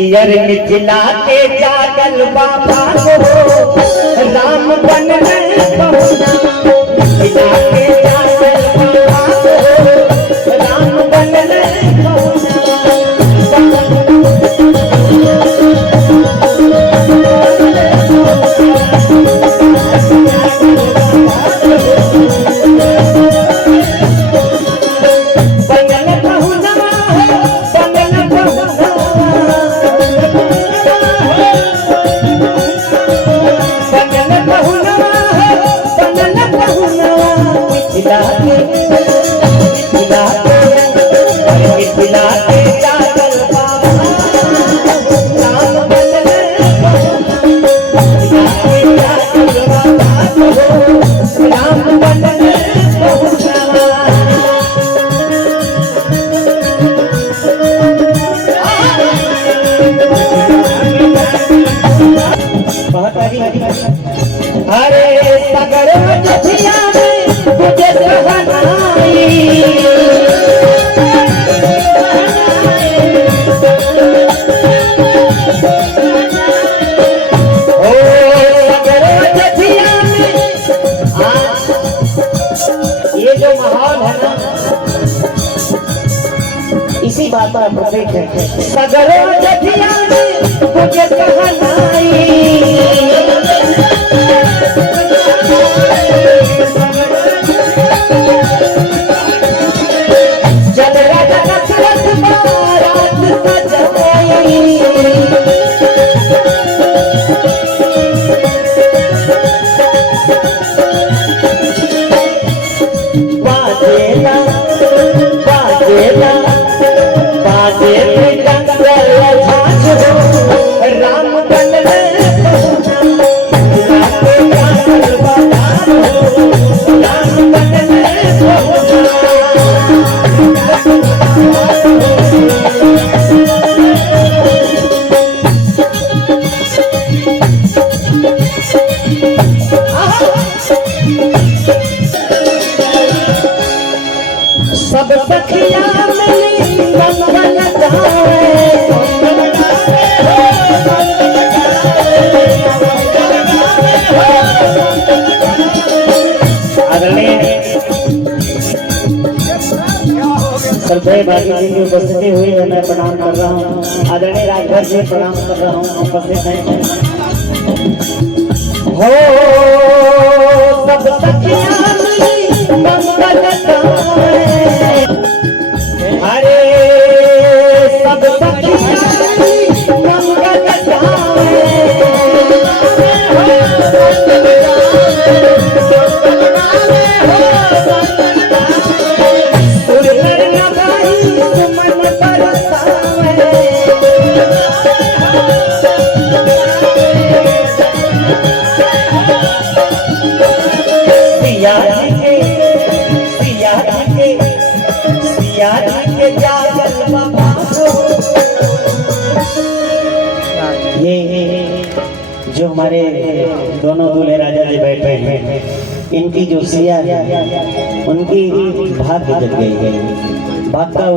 जियर मिथिला के जागल बाबा को राम बन पहुंचा। मिथिला के जागल बाबा को राम बन अरे सगर मजिया में तुझे कहनाई ओ सगर मजिया में ये जो माहौल है ना इसी बात पर प्रतीक है। सगर मजिया में तुझे कहनाई सब सखिया मिली मंगल गावे श्रद्धेय भाभी जी की उपस्थिति हुई है, मैं प्रणाम कर रहा हूँ। आदरणीय राजभर जी प्रणाम कर रहा हूँ, उपस्थित हैं। हो सब सखिया मिली मंगल गावे अरे सब सखिया मिली मंगल गावे ये जो हमारे दोनों दूल्हे राजा जी बैठे हैं, इनकी जो सिया है उनकी भाग्य जग गई है। भाग का